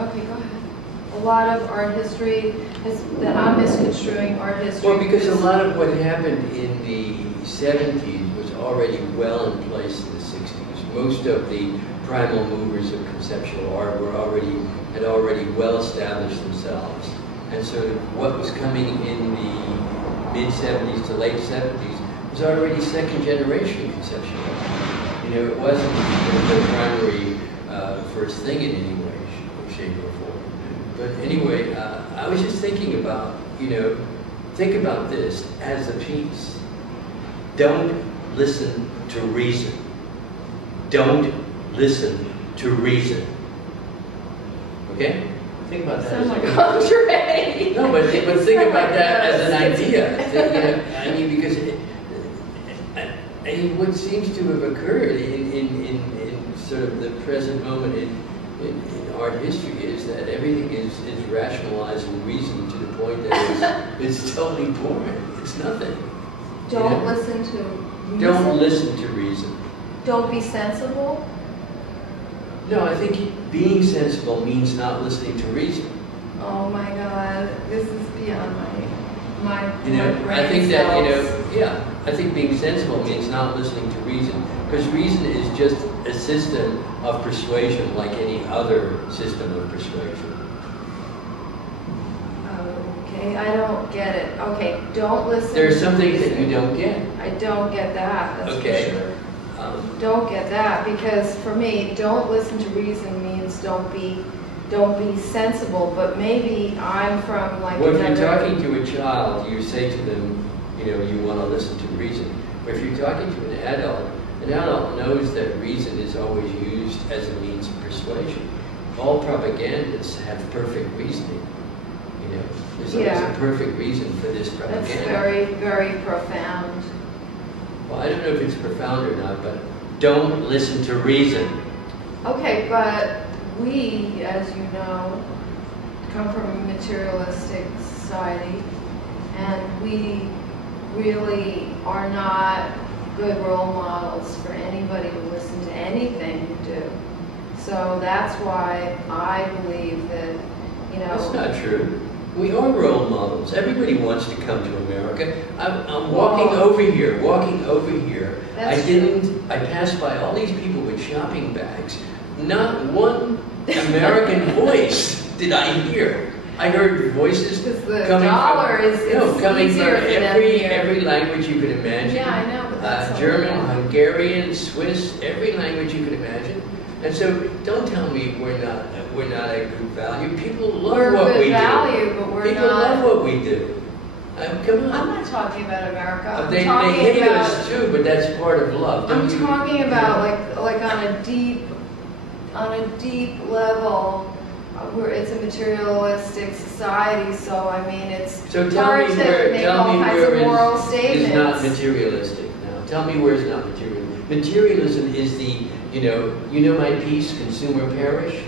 Okay, go ahead. A lot of art history that I'm misconstruing art history. Well, because a lot of what happened in the 70s was already well in place in the 60s. Most of the primal movers of conceptual art had already well established themselves. And so what was coming in the mid-70s to late 70s was already second generation conceptual art. You know, it wasn't the primary first thing in any way, shape, or form. But anyway, I was just thinking about, think about this as a piece. Don't listen to reason. Don't listen to reason. Okay? Think about that. Sounds like Andre. No, but think about that as an idea. I mean, because what seems to have occurred in sort of the present moment in art history is that everything is rationalized and reasoned to the point that it's totally boring. It's nothing. Don't listen to reason? Don't listen to reason. Don't be sensible? No, I think being sensible means not listening to reason. Oh my God, this is beyond my I think that, I think being sensible means not listening to reason. Because reason is just a system of persuasion like any other system of persuasion. Okay, I don't get it. Okay, don't listen. There are some things that you don't get. I don't get that, that's okay. for sure. Don't get that, because for me, don't listen to reason means don't be sensible, but maybe I'm from like well, if you're talking to a child, you say to them, you want to listen to reason. But if you're talking to an adult knows that reason is always used as a means of persuasion. All propagandists have perfect reasoning. There's always a perfect reason for this propaganda. That's very, very profound. Well, I don't know if it's profound or not, but don't listen to reason. Okay, but we, as you know, come from a materialistic society, and we really are not good role models for anybody to listen to anything you do. So that's why I believe that, That's not true. We are role models. Everybody wants to come to America. I'm walking over here. I passed by all these people with shopping bags. Not one American voice did I hear. I heard voices coming from every language you could imagine. Yeah, I know. But that's German, Hungarian, Swiss, every language you could imagine. And so, don't tell me we're not a good value. People love what we do. People love what we do. Come on. I'm not talking about America. They hate us too, but that's part of love. I'm talking about like on a deep level. Where it's a materialistic society, so I mean it's hard to make all kinds of moral statements. It's not materialistic now. Tell me where it's not materialistic. Materialism is the my piece, Consume or Perish.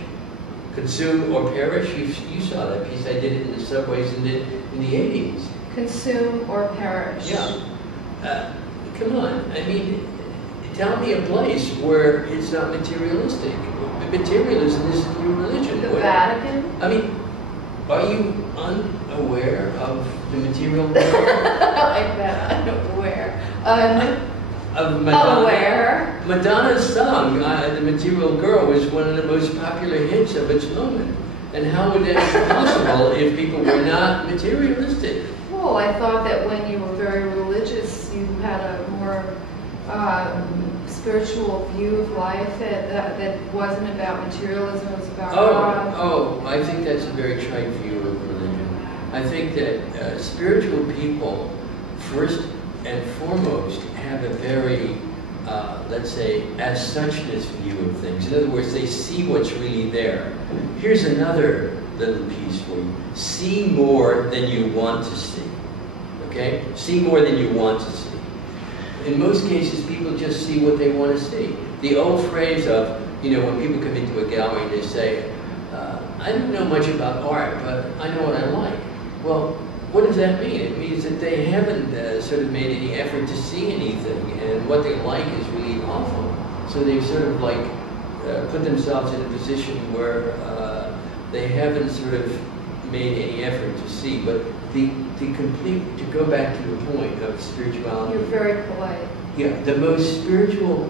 Consume or Perish. You saw that piece. I did it in the subways in the 80s. Consume or perish. Yeah. Come on. I mean, tell me a place where it's not materialistic. Materialism is a new religion. The Vatican? I mean, are you unaware of the material world? Like that, unaware. Of Madonna. Aware. Madonna's song, The Material Girl, was one of the most popular hits of its moment. And how would that be possible if people were not materialistic? Well, I thought that when you were very religious, you had a more spiritual view of life that wasn't about materialism, it was about God. Oh, I think that's a very trite view of religion. I think that spiritual people, first and foremost, have a very, let's say, as suchness view of things. In other words, they see what's really there. Here's another little piece for you. See more than you want to see. Okay? See more than you want to see. In most cases, people just see what they want to see. The old phrase of, when people come into a gallery, they say, I don't know much about art, but I know what I like. Well, what does that mean? It means that they haven't sort of made any effort to see anything, and what they like is really awful. So they've sort of like put themselves in a position where they haven't sort of made any effort to see. But to go back to the point of spirituality. You're very polite. Yeah, the most spiritual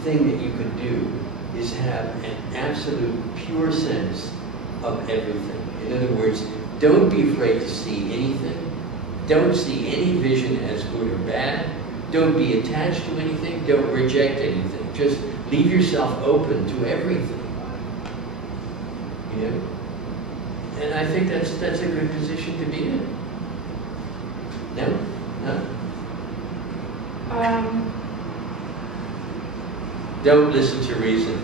thing that you could do is have an absolute pure sense of everything. In other words, don't be afraid to see anything. Don't see any vision as good or bad. Don't be attached to anything. Don't reject anything. Just leave yourself open to everything. You know? And I think that's a good position to be in. No? No? Don't listen to reason.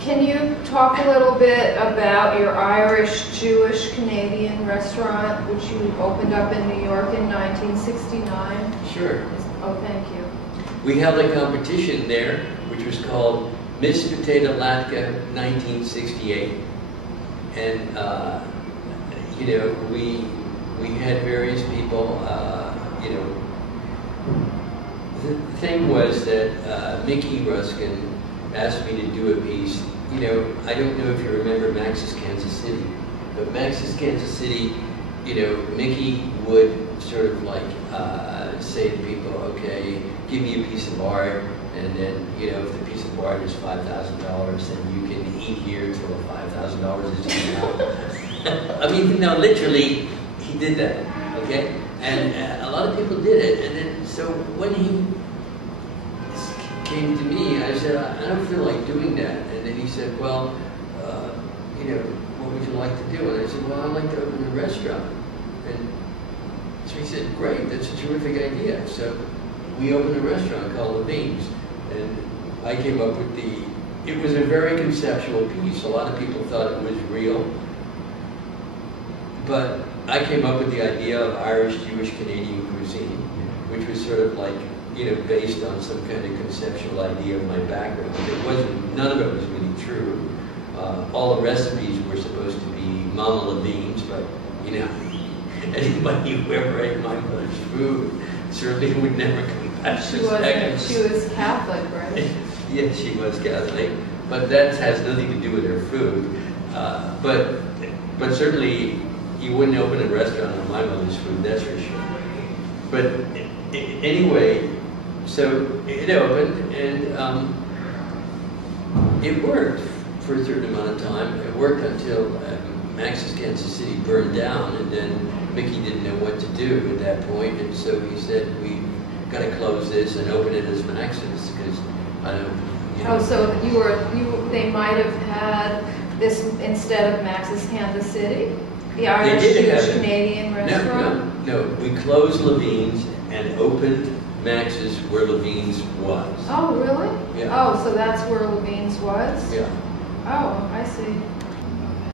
Can you talk a little bit about your Irish, Jewish, Canadian restaurant, which you opened up in New York in 1969? Sure. Oh, thank you. We held a competition there, which was called Miss Potato Latka 1968. And, you know, we had various people, you know. The thing was that Mickey Ruskin asked me to do a piece. You know, I don't know if you remember Max's Kansas City, but Max's Kansas City, you know, Mickey would sort of like say to people, okay, give me a piece of art, and then, you know, if the piece of art is $5,000, then you can eat here until the $5,000 is eaten out. I mean, no, literally, he did that, okay? And a lot of people did it, and then, so when he came to me, I said, I don't feel like doing that. And then he said, well, you know, what would you like to do? And I said, well, I'd like to open a restaurant. And so he said, great, that's a terrific idea. So we opened a restaurant called Levine's. And I came up with it was a very conceptual piece. A lot of people thought it was real. But I came up with the idea of Irish, Jewish, Canadian cuisine, which was sort of like, you know, based on some kind of conceptual idea of my background. It wasn't, none of it was really true. All the recipes were supposed to be Mama Levine's, but, you know, anybody who ever ate my mother's food certainly would never come back to second. She was Catholic, right? Yes, she was Catholic, but that has nothing to do with her food. But certainly, you wouldn't open a restaurant on my mother's food, that's for sure. But anyway, so it opened, and it worked for a certain amount of time. It worked until Max's Kansas City burned down, and then Mickey didn't know what to do at that point, and so he said, we got to close this and open it as Max's, because I don't, you know. Oh, so they might have had this instead of Max's Kansas City? The Irish, Jewish, Canadian restaurant? No, we closed Levine's and opened Max's where Levine's was. Oh, really? Yeah. Oh, so that's where Levine's was? Yeah. Oh, I see.